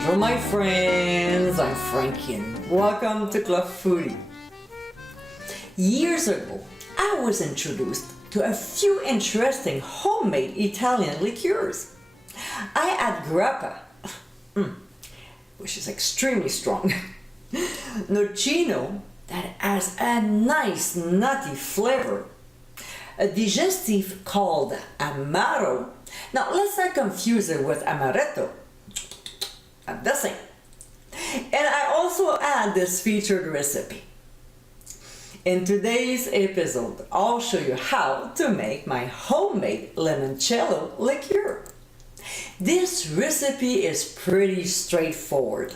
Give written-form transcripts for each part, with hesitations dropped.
Bonjour my friends, I'm Frankie and welcome to Club Foodie. Years ago, I was introduced to a few interesting homemade Italian liqueurs. I had grappa, which is extremely strong, nocino, that has a nice nutty flavor, a digestive called amaro. Now let's not confuse it with amaretto. I'm the same. And I also add this featured recipe. In today's episode, I'll show you how to make my homemade limoncello liqueur. This recipe is pretty straightforward.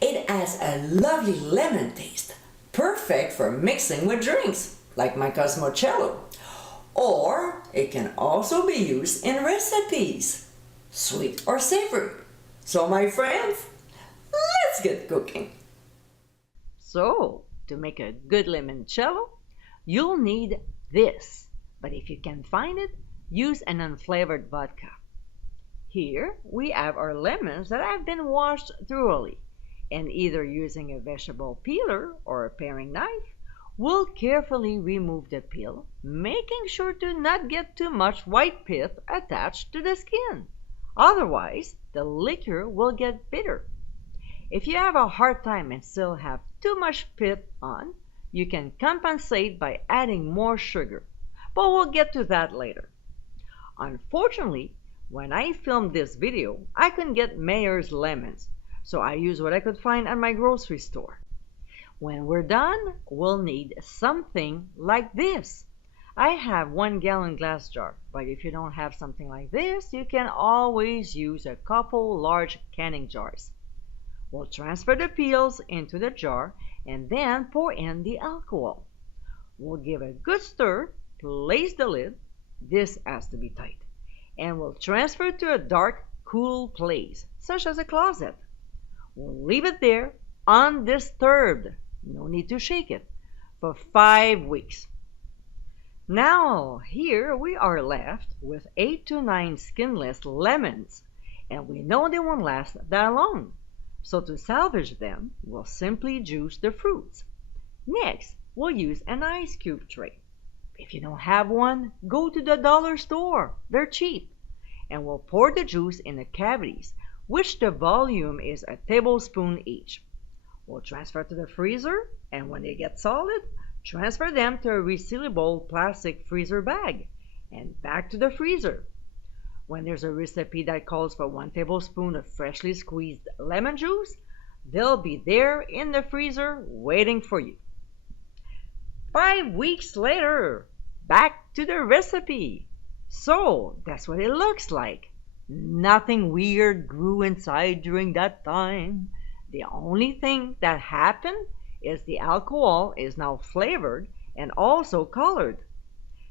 It has a lovely lemon taste, perfect for mixing with drinks, like my Cosmocello. Or it can also be used in recipes, sweet or savory. So my friends, let's get cooking. So, to make a good limoncello, you'll need this. But if you can find it, use an unflavored vodka. Here we have our lemons that have been washed thoroughly, and either using a vegetable peeler or a paring knife, we'll carefully remove the peel, making sure to not get too much white pith attached to the skin. Otherwise, the liquor will get bitter. If you have a hard time and still have too much pith on, you can compensate by adding more sugar, but we'll get to that later. Unfortunately, when I filmed this video, I couldn't get Mayer's lemons, so I used what I could find at my grocery store. When we're done, we'll need something like this. I have 1 gallon glass jar, but if you don't have something like this, you can always use a couple large canning jars. We'll transfer the peels into the jar and then pour in the alcohol. We'll give a good stir, place the lid, this has to be tight, and we'll transfer it to a dark, cool place, such as a closet. We'll leave it there undisturbed, no need to shake it, for 5 weeks. Now, here we are left with 8 to 9 skinless lemons, and we know they won't last that long. So to salvage them, we'll simply juice the fruits. Next, we'll use an ice cube tray. If you don't have one, go to the dollar store. They're cheap. And we'll pour the juice in the cavities, which the volume is a tablespoon each. We'll transfer to the freezer, and when they get solid, transfer them to a resealable plastic freezer bag, and back to the freezer. When there's a recipe that calls for 1 tablespoon of freshly squeezed lemon juice, they'll be there in the freezer waiting for you. 5 weeks later, back to the recipe. So, that's what it looks like. Nothing weird grew inside during that time. The only thing that happened is the alcohol is now flavored and also colored.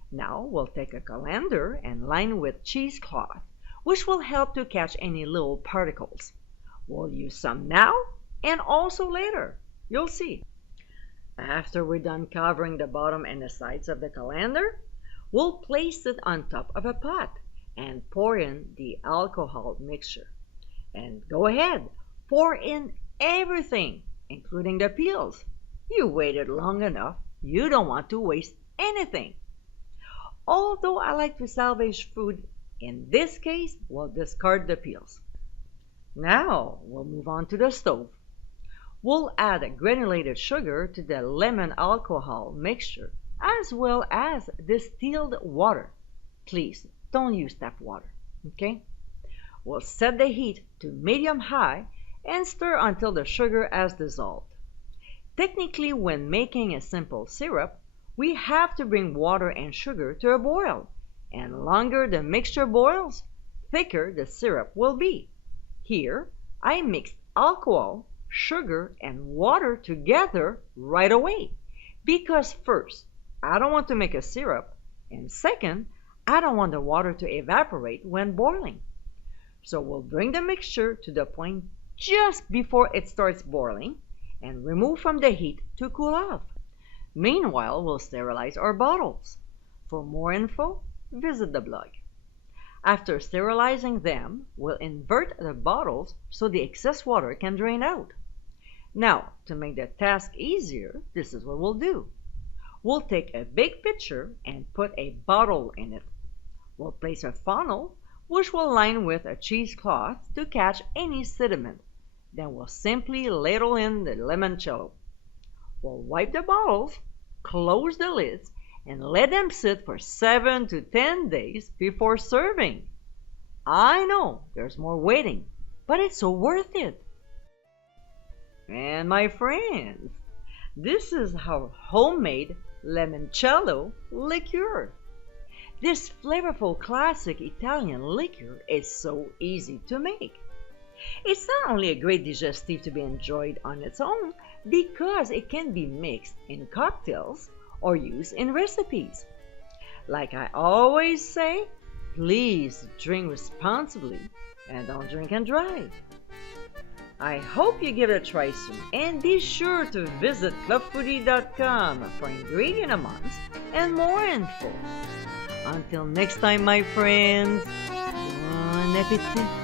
Now we'll take a colander and line with cheesecloth, which will help to catch any little particles. We'll use some now and also later. You'll see. After we're done covering the bottom and the sides of the colander, we'll place it on top of a pot and pour in the alcohol mixture. And go ahead, pour in everything, including the peels. You waited long enough. You don't want to waste anything. Although I like to salvage food, in this case, we'll discard the peels. Now, we'll move on to the stove. We'll add granulated sugar to the lemon alcohol mixture, as well as distilled water. Please, don't use tap water, okay? We'll set the heat to medium-high and stir until the sugar has dissolved. Technically, when making a simple syrup, we have to bring water and sugar to a boil, and longer the mixture boils, thicker the syrup will be. Here, I mixed alcohol, sugar, and water together right away, because first, I don't want to make a syrup, and second, I don't want the water to evaporate when boiling. So we'll bring the mixture to the point just before it starts boiling, and remove from the heat to cool off. Meanwhile, we'll sterilize our bottles. For more info, visit the blog. After sterilizing them, we'll invert the bottles so the excess water can drain out. Now, to make the task easier, this is what we'll do. We'll take a big pitcher and put a bottle in it. We'll place a funnel, which we'll line with a cheesecloth to catch any sediment. Then we'll simply ladle in the limoncello. We'll wipe the bottles, close the lids, and let them sit for 7 to 10 days before serving. I know there's more waiting, but it's so worth it. And my friends, this is our homemade limoncello liqueur. This flavorful classic Italian liqueur is so easy to make. It's not only a great digestif to be enjoyed on its own, because it can be mixed in cocktails or used in recipes. Like I always say, please drink responsibly and don't drink and drive. I hope you give it a try soon, and be sure to visit clubfoodie.com for ingredient amounts and more info. Until next time, my friends, bon appétit!